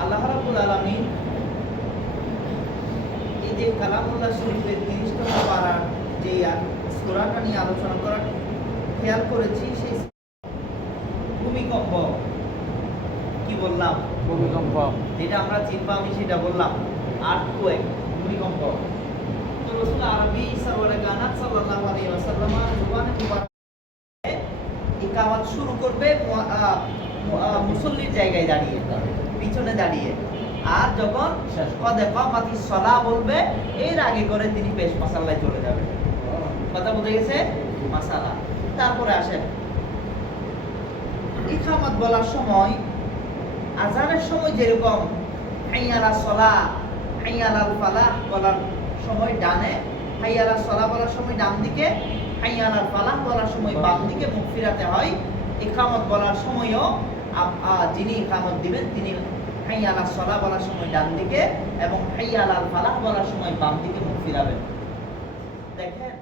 আল্লাহ যে কালামুল্লাহ শরীফের তিরিশতম যে সুরাটা নিয়ে আলোচনা করার খেয়াল করেছি সেই ভূমিকম্প। কি বললাম? ভূমিকম্প। যেটা আমরা চিনবা আমি সেটা বললাম। আর্থ ভূমিকম্প। তো রসুল আরবি সরওয়ার গানাত ইকামত শুরু করবে মুসল্লির জায়গায় দাঁড়িয়ে, পিছনে দাঁড়িয়ে। আর যখন কদে কামাতি সলা বলবে, এর আগে করে তিনি পেশ মাসাল্লায় চলে যাবেন। কথা বুঝে গেছে? মাসালা তারপরে আসেন। ইকামত বলার সময় আজানের সময় যেরকম হাইয়ালা সলা হাইয়ালাল ফালাহ বলার সময় ডানে হাইয়ালা সলা বলার সময় ডান দিকে হাইয়ালাল ফালাহ বলার সময় বাম দিকে মুখ ফিরাতে হয়। ইকামত বলার সময়ও যিনি ইকামত দিবেন তিনি হাইয়ালা সলা বলার সময় ডান দিকে এবং হাইয়ালাল ফালাহ বলার সময় বাম দিকে মুখ ফিরাবেন। দেখেন